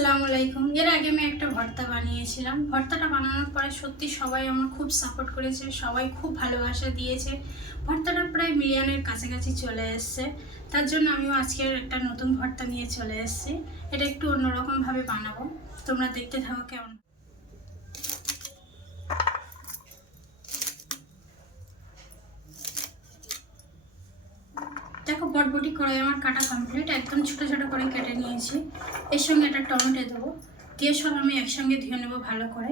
আসসালামু আলাইকুম। এর আগে আমি একটা ভর্তা বানিয়েছিলাম। ভর্তাটা বানানোর পরে সত্যি সবাই আমার খুব সাপোর্ট করেছে, সবাই খুব ভালোবাসা দিয়েছে। ভর্তাটা প্রায় মিলিয়নের কাছাকাছি চলে এসছে। তার জন্য আমিও আজকের একটা নতুন ভর্তা নিয়ে চলে এসেছি। এটা একটু অন্যরকমভাবে বানাবো। তোমরা দেখতে থাকো কেমন। দেখো, বটবটি করে আমার কাটা কমপ্লিট একদম ছোটো ছোটো করে কেটে নিয়েছি। এর সঙ্গে একটা টমেটো দেবো। দিয়ে সব আমি একসঙ্গে ধুয়ে নেব ভালো করে।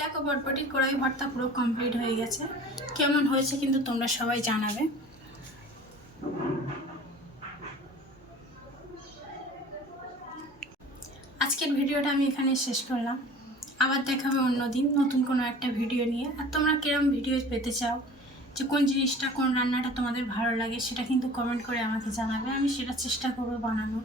দেখো বটবটি, কড়াই ভর্তা পুরো কমপ্লিট হয়ে গেছে। কেমন হয়েছে কিন্তু তোমরা সবাই জানাবে। আজকের ভিডিওটা আমি এখানে শেষ করলাম। আবার দেখাবে অন্যদিন নতুন কোনো একটা ভিডিও নিয়ে। আর তোমরা কিরম ভিডিও পেতে চাও? যে কোন জিনিসটা, কোন রান্নাটা তোমাদের ভালো লাগে, সেটা কিন্তু কমেন্ট করে আমাকে জানাবে। আমি সেটা চেষ্টা করব বানানোর।